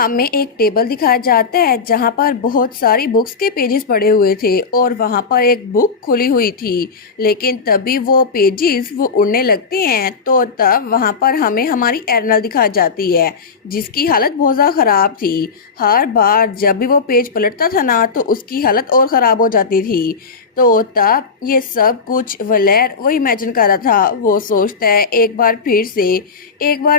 हमें एक टेबल दिखाया जाता है जहाँ पर बहुत सारी बुक्स के पेजेस पड़े हुए थे और वहाँ पर एक बुक खुली हुई थी। लेकिन तभी वो पेजेस वो उड़ने लगते हैं तो तब वहाँ पर हमें हमारी एरनल दिखाई जाती है जिसकी हालत बहुत ज़्यादा ख़राब थी। हर बार जब भी वो पेज पलटता था ना तो उसकी हालत और ख़राब हो जाती थी। तो तब ये सब कुछ वलेर वो इमेजिन कर रहा था। वो सोचता है एक बार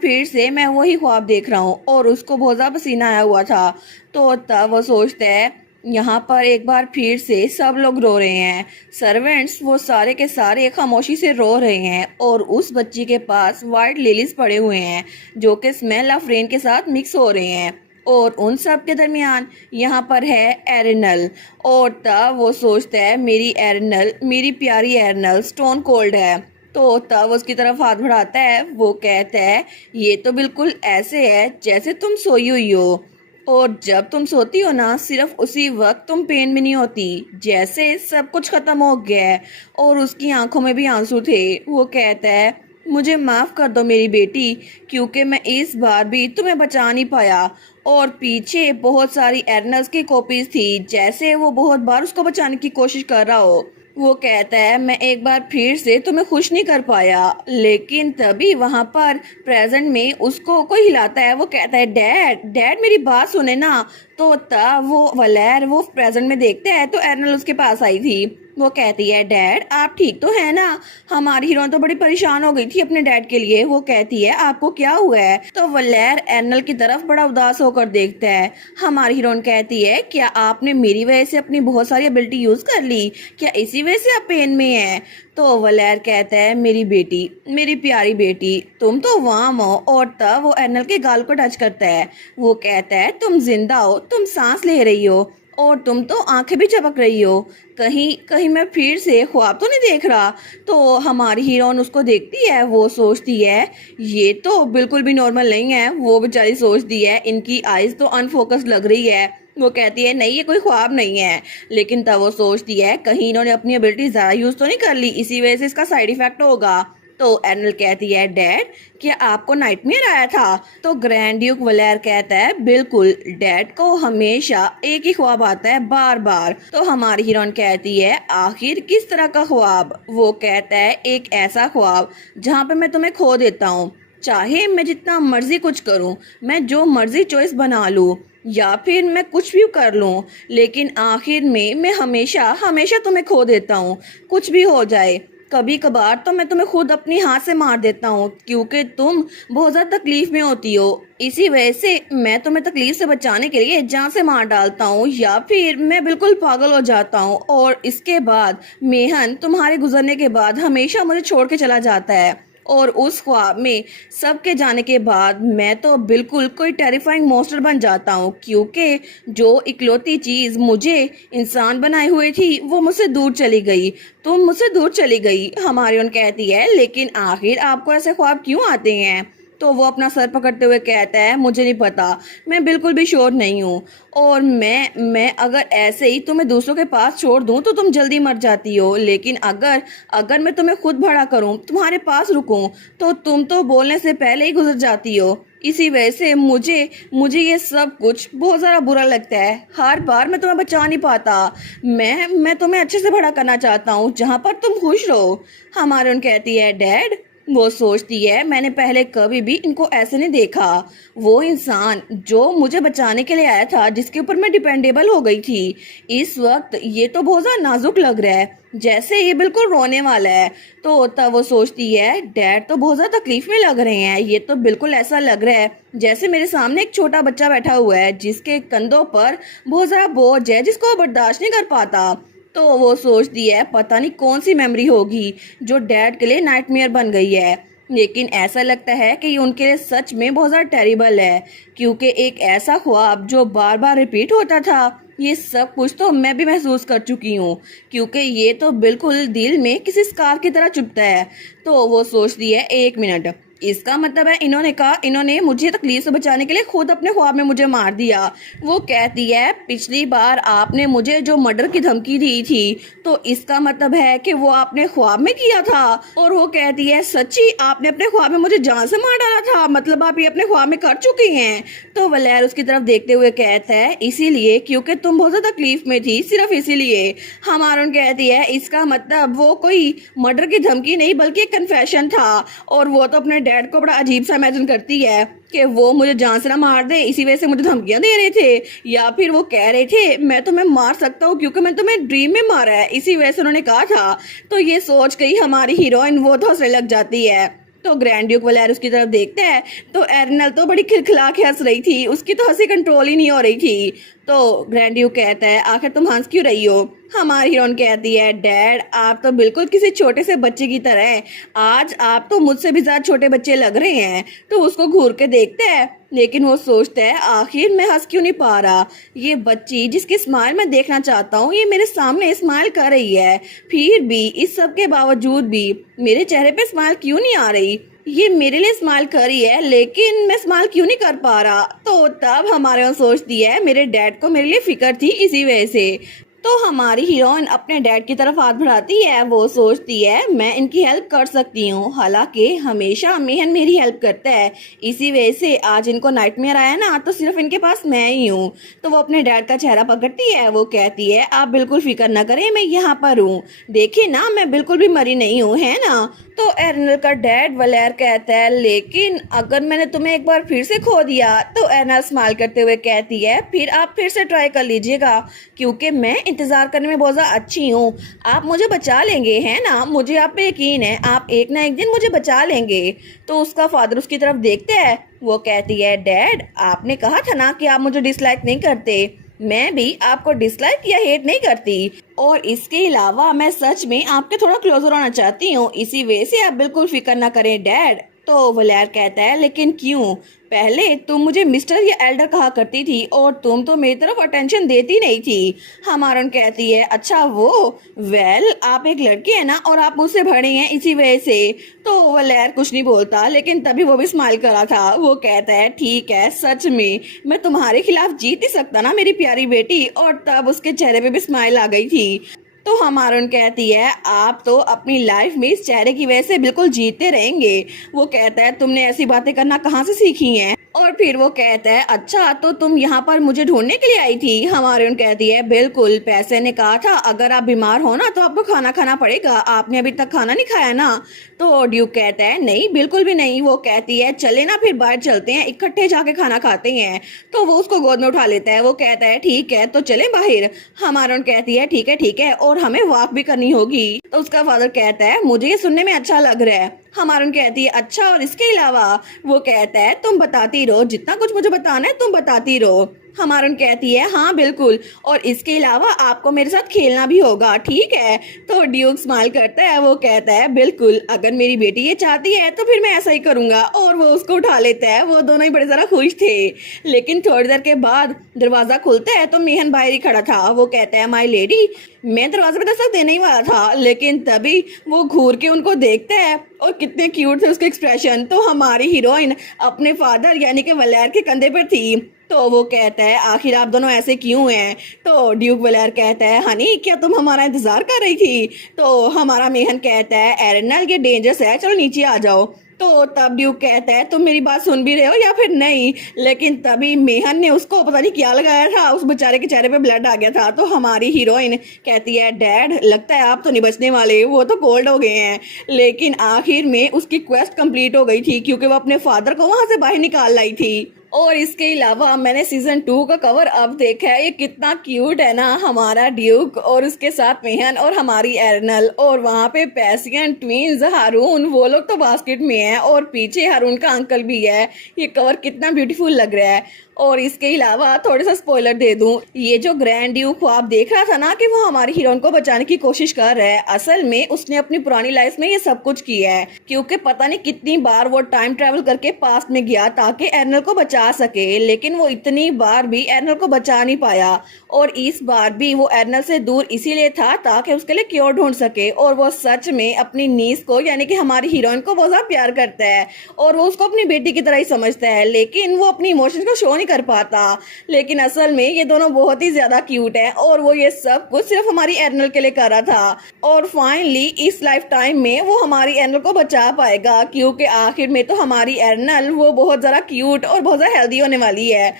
फिर से मैं वही ख्वाब देख रहा हूँ और उसको बहुत ज़्यादा पसीना आया हुआ था। तो तब वो सोचता है यहाँ पर एक बार फिर से सब लोग रो रहे हैं। सर्वेंट्स वो सारे के सारे खामोशी से रो रहे हैं और उस बच्ची के पास वाइट लिलीज पड़े हुए हैं जो कि स्मेल ऑफ रेन के साथ मिक्स हो रहे हैं। और उन सब के दरमियान यहाँ पर है एरिनल। और तब वो सोचता है मेरी एरिनल, मेरी प्यारी एरिनल स्टोन कोल्ड है। तो तब उसकी तरफ हाथ बढ़ाता है। वो कहता है ये तो बिल्कुल ऐसे है जैसे तुम सोई हुई हो और जब तुम सोती हो ना सिर्फ उसी वक्त तुम पेन में नहीं होती, जैसे सब कुछ खत्म हो गया है। और उसकी आंखों में भी आंसू थे। वो कहता है मुझे माफ़ कर दो मेरी बेटी, क्योंकि मैं इस बार भी तुम्हें बचा नहीं पाया। और पीछे बहुत सारी एरनल्स की कॉपीज थी जैसे वो बहुत बार उसको बचाने की कोशिश कर रहा हो। वो कहता है मैं एक बार फिर से तुम्हें खुश नहीं कर पाया। लेकिन तभी वहां पर प्रेजेंट में उसको कोई हिलाता है। वो कहता है डैड डैड मेरी बात सुने ना। तो तब वो वलेर वो प्रेजेंट में देखता है तो एरनल उसके पास आई थी। वो कहती है डैड आप ठीक तो है ना। हमारी हीरोइन तो बड़ी परेशान हो गई थी अपने डैड के लिए। वो कहती है आपको क्या हुआ है। तो वलेर एरनल की तरफ बड़ा उदास होकर देखता है। हमारी हीरोइन कहती है क्या आपने मेरी वजह से अपनी बहुत सारी एबिलिटी यूज कर ली, क्या इसी वजह से आप पेन में हैं। तो वलेर कहता है मेरी बेटी, मेरी प्यारी बेटी, तुम तो वाम हो। और तब वो एरनल के गाल को टच करता है। वो कहता है तुम जिंदा हो, तुम सांस ले रही हो और तुम तो आंखें भी झपक रही हो। कहीं कहीं मैं फिर से ख्वाब तो नहीं देख रहा। तो हमारी हीरोइन उसको देखती है। वो सोचती है ये तो बिल्कुल भी नॉर्मल नहीं है। वो बेचारी सोचती है इनकी आईज तो अनफोकस लग रही है। वो कहती है नहीं ये कोई ख्वाब नहीं है। लेकिन तब वो सोचती है कहीं इन्होंने अपनी एबिलिटी ज़्यादा यूज़ तो नहीं कर ली, इसी वजह से इसका साइड इफेक्ट होगा। तो एनल कहती है डैड क्या आपको नाइटमेयर आया था। तो ग्रैंड ड्यूक वलेर कहता है बिल्कुल, डैड को हमेशा एक ही ख्वाब आता है बार बार। तो हमारी हीरोइन कहती है आखिर किस तरह का ख्वाब। वो कहता है एक ऐसा ख्वाब जहाँ पे मैं तुम्हें खो देता हूँ, चाहे मैं जितना मर्जी कुछ करूँ, मैं जो मर्जी चॉइस बना लूँ या फिर मैं कुछ भी कर लूँ, लेकिन आखिर में मैं हमेशा हमेशा तुम्हें खो देता हूँ। कुछ भी हो जाए, कभी कभार तो मैं तुम्हें खुद अपनी हाथ से मार देता हूँ क्योंकि तुम बहुत ज़्यादा तकलीफ में होती हो। इसी वजह से मैं तुम्हें तकलीफ से बचाने के लिए जान से मार डालता हूँ या फिर मैं बिल्कुल पागल हो जाता हूँ। और इसके बाद मेहन तुम्हारे गुजरने के बाद हमेशा मुझे छोड़ के चला जाता है। और उस ख्वाब में सबके जाने के बाद मैं तो बिल्कुल कोई टेरिफाइंग मॉन्स्टर बन जाता हूँ क्योंकि जो इकलौती चीज़ मुझे इंसान बनाए हुए थी वो मुझसे दूर चली गई। तुम मुझसे दूर चली गई। हमारी उन कहती है लेकिन आखिर आपको ऐसे ख्वाब क्यों आते हैं। तो वो अपना सर पकड़ते हुए कहता है मुझे नहीं पता, मैं बिल्कुल भी श्योर नहीं हूँ। और मैं अगर ऐसे ही तुम्हें दूसरों के पास छोड़ दूँ तो तुम जल्दी मर जाती हो, लेकिन अगर अगर मैं तुम्हें खुद भड़ा करूँ, तुम्हारे पास रुकूँ, तो तुम तो बोलने से पहले ही गुजर जाती हो। इसी वजह से मुझे मुझे ये सब कुछ बहुत ज़्यादा बुरा लगता है। हर बार मैं तुम्हें बचा नहीं पाता। मैं तुम्हें अच्छे से बड़ा करना चाहता हूँ जहाँ पर तुम खुश रहो। हमारे उन कहती है डैड। वो सोचती है मैंने पहले कभी भी इनको ऐसे नहीं देखा। वो इंसान जो मुझे बचाने के लिए आया था, जिसके ऊपर मैं डिपेंडेबल हो गई थी, इस वक्त ये तो बहुत ज़्यादा नाजुक लग रहा है, जैसे ये बिल्कुल रोने वाला है। तो तब वो सोचती है डैड तो बहुत ज़्यादा तकलीफ में लग रहे हैं। ये तो बिल्कुल ऐसा लग रहा है जैसे मेरे सामने एक छोटा बच्चा बैठा हुआ है जिसके कंधों पर बहुत ज़्यादा बोझ है जिसको वो बर्दाश्त नहीं कर पाता। तो वो सोचती है पता नहीं कौन सी मेमोरी होगी जो डैड के लिए नाइटमेयर बन गई है। लेकिन ऐसा लगता है कि ये उनके लिए सच में बहुत ज़्यादा टेरिबल है क्योंकि एक ऐसा ख्वाब जो बार बार रिपीट होता था, ये सब कुछ तो मैं भी महसूस कर चुकी हूँ क्योंकि ये तो बिल्कुल दिल में किसी स्कार की तरह चुभता है। तो वो सोचती है एक मिनट, इसका मतलब है इन्होंने मुझे तकलीफ से बचाने के लिए खुद अपने ख्वाब में मुझे मार दिया। वो कहती है पिछली बार आपने मुझे जो मर्डर की धमकी दी थी तो इसका मतलब है कि वो आपने ख्वाब में किया था। और वो कहती है सच्ची आपने अपने ख्वाब में मुझे जान से मार डाला था, मतलब आप ये अपने ख्वाब में कर चुकी हैं। तो वलैर उसकी तरफ देखते हुए कहता है इसीलिए क्योंकि तुम बहुत ज्यादा तकलीफ में थी, सिर्फ इसीलिए। हमारून कहती है इसका मतलब वो कोई मर्डर की धमकी नहीं बल्कि एक कन्फेशन था। और वो तो अपने डैड को बड़ा अजीब सा इमेजिन करती है कि वो मुझे जान से ना मार दे, इसी वजह से मुझे धमकियां दे रहे थे, या फिर वो कह रहे थे मैं तुम्हें मार सकता हूँ क्योंकि मैं तुम्हें ड्रीम में मारा है, इसी वजह से उन्होंने कहा था। तो ये सोच गई हमारी हीरोइन, वो तो हंसने लग जाती है। तो ग्रैंड ड्यूक वलैर उसकी तरफ देखता है तो एरनल तो बड़ी खिलखिला के हंस रही थी, उसकी तो हंसी कंट्रोल ही नहीं हो रही थी। तो ग्रैंड ड्यूक कहता है आखिर तुम हंस क्यों रही हो। हमारी हीरोइन कहती है डैड आप तो बिल्कुल किसी छोटे से बच्चे की तरह हैं, आज आप तो मुझसे भी ज्यादा छोटे बच्चे लग रहे हैं। तो उसको घूर के देखता है लेकिन वो सोचता है आखिर मैं हंस क्यों नहीं पा रहा, ये बच्ची जिसकी स्माइल मैं देखना चाहता हूँ ये मेरे सामने स्माइल कर रही है, फिर भी इस सब के बावजूद भी मेरे चेहरे पे स्माइल क्यों नहीं आ रही। ये मेरे लिए स्माइल कर रही है लेकिन मैं स्माइल क्यों नहीं कर पा रहा। तो तब हमारे यहाँ सोचती है मेरे डैड को मेरे लिए फिक्र थी, इसी वजह से। तो हमारी हीरोइन अपने डैड की तरफ हाथ बढ़ाती है, वो सोचती है मैं इनकी हेल्प कर सकती हूँ, हालांकि हमेशा मेहन मेरी हेल्प करता है, इसी वजह से आज इनको नाइटमेयर आया ना तो सिर्फ इनके पास मैं ही हूँ। तो वो अपने डैड का चेहरा पकड़ती है, वो कहती है आप बिल्कुल फिक्र ना करें, मैं यहाँ पर हूँ, देखिए ना मैं बिल्कुल भी मरी नहीं हूँ, है ना। तो एरनल का डैड वलैर कहता है लेकिन अगर मैंने तुम्हें एक बार फिर से खो दिया। तो एरनल स्माइल करते हुए कहती है फिर आप फिर से ट्राई कर लीजिएगा क्योंकि मैं इंतजार करने में बहुत ज्यादा अच्छी हूँ, आप मुझे बचा लेंगे, है ना, मुझे आप पे यकीन है, आप एक ना एक दिन मुझे बचा लेंगे। तो उसका फादर उसकी तरफ देखते है, वो कहती है डैड आपने कहा था ना कि आप मुझे डिसलाइक नहीं करते, मैं भी आपको डिसलाइक या हेट नहीं करती, और इसके अलावा मैं सच में आपके थोड़ा क्लोजर होना चाहती हूँ, इसी वजह से आप बिल्कुल फिक्र ना करें डैड। तो वलैर कहता है लेकिन क्यों, पहले तुम मुझे मिस्टर या एल्डर कहा करती थी और तुम तो मेरी तरफ अटेंशन देती नहीं थी। हमारन कहती है अच्छा वो, वेल आप एक लड़की है ना और आप मुझसे बड़ी हैं इसी वजह से। तो वलैर कुछ नहीं बोलता लेकिन तभी वो भी स्माइल करा था, वो कहता है ठीक है सच में मैं तुम्हारे खिलाफ जीत ही सकता ना मेरी प्यारी बेटी, और तब उसके चेहरे पे भी स्माइल आ गई थी। तो हमारून कहती है आप तो अपनी लाइफ में इस चेहरे की वजह से बिल्कुल जीतते रहेंगे। वो कहता है तुमने ऐसी बातें करना कहाँ से सीखी हैं। और फिर वो कहता है अच्छा तो तुम यहाँ पर मुझे ढूंढने के लिए आई थी। हमारून कहती है बिल्कुल, पैसे ने कहा था अगर आप बीमार हो ना तो आपको खाना खाना पड़ेगा, आपने अभी तक खाना नहीं खाया ना। तो ड्यूक कहता है नहीं बिल्कुल भी नहीं। वो कहती है चले ना फिर बाहर चलते हैं, इकट्ठे जाके खाना खाते हैं। तो वो उसको गोद में उठा लेता है, वो कहता है ठीक है तो चले बाहर। हमारून कहती है ठीक है और हमें वॉक भी करनी होगी। तो उसका फादर कहता है मुझे ये सुनने में अच्छा लग रहा है। हमारून कहती है अच्छा और इसके अलावा। वो कहता है तुम बताती रहो, जितना कुछ मुझे बताना है तुम बताती रहो। हमारून कहती है हाँ बिल्कुल, और इसके अलावा आपको मेरे साथ खेलना भी होगा, ठीक है। तो ड्यूक स्माइल करता है, वो कहता है बिल्कुल अगर मेरी बेटी ये चाहती है तो फिर मैं ऐसा ही करूंगा, और वो उसको उठा लेता है। वो दोनों ही बड़े ज़रा खुश थे। लेकिन थोड़ी देर के बाद दरवाज़ा खुलता है तो मेहन बाहर ही खड़ा था। वो कहता है माई लेडी, मैं दरवाजे पे दस्तक देने ही वाला था लेकिन तभी वो घूर के उनको देखता है और कितने क्यूट थे उसके एक्सप्रेशन। तो हमारी हीरोइन अपने फादर यानी कि वलैर के कंधे पर थी। तो वो कहता है आखिर आप दोनों ऐसे क्यों हैं। तो ड्यूक वलैर कहता है हनी क्या तुम हमारा इंतजार कर रही थी। तो हमारा मेहन कहता है एरनल ये डेंजरस है, चलो नीचे आ जाओ। तो तब ड्यूक कहता है तुम मेरी बात सुन भी रहे हो या फिर नहीं। लेकिन तभी मेहन ने उसको पता नहीं क्या लगाया था, उस बेचारे के चेहरे पे ब्लड आ गया था। तो हमारी हीरोइन कहती है डैड लगता है आप तो नहीं बचने वाले, वो तो कोल्ड हो गए हैं। लेकिन आखिर में उसकी क्वेस्ट कंप्लीट हो गई थी क्योंकि वो अपने फादर को वहां से बाहर निकाल लाई थी। और इसके अलावा मैंने सीजन 2 का कवर अब देखा है, ये कितना क्यूट है ना, हमारा ड्यूक और उसके साथ मेहन और हमारी एरनल, और वहाँ पे पैसियन ट्विंस हारून, वो लोग तो बास्केट में है और पीछे हारून का अंकल भी है। ये कवर कितना ब्यूटीफुल लग रहा है। और इसके अलावा थोड़ा सा स्पॉइलर दे दूं, ये जो ग्रैंड ड्यूक ख्वाब देख रहा था ना कि वो हमारी हीरोइन को बचाने की कोशिश कर रहा है, असल में उसने अपनी पुरानी लाइफ में ये सब कुछ किया है, क्योंकि पता नहीं कितनी बार वो टाइम ट्रेवल करके पास्ट में गया ताकि एर्नल को बचा सके, लेकिन वो इतनी बार भी एर्नल को बचा नहीं पाया। और इस बार भी वो एर्नल से दूर इसीलिए था ताकि उसके लिए क्योर ढूंढ सके। और वो सच में अपनी नीस को यानी कि हमारी हीरोइन को बहुत ज्यादा प्यार करता है और वो उसको अपनी बेटी की तरह ही समझता है, लेकिन वो अपनी इमोशंस को शो नहीं कर पाता। लेकिन असल में ये दोनों बहुत ही ज्यादा क्यूट है और वो ये सब कुछ सिर्फ हमारी एर्नल के लिए कर रहा था। और फाइनली इस लाइफ टाइम में वो हमारी एर्नल को बचा पाएगा, क्योंकि आखिर में तो हमारी एर्नल वो बहुत ज्यादा क्यूट और बहुत ज्यादा हेल्दी होने वाली है।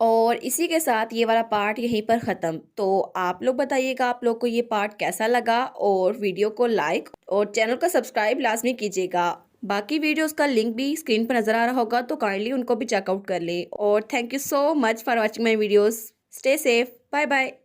और इसी के साथ ये वाला पार्ट यहीं पर ख़त्म। तो आप लोग बताइएगा आप लोग को ये पार्ट कैसा लगा, और वीडियो को लाइक और चैनल को सब्सक्राइब लाजमी कीजिएगा। बाकी वीडियोस का लिंक भी स्क्रीन पर नज़र आ रहा होगा, तो काइंडली उनको भी चेकआउट कर लें। और thank you so much for watching my videos. Stay safe, bye bye.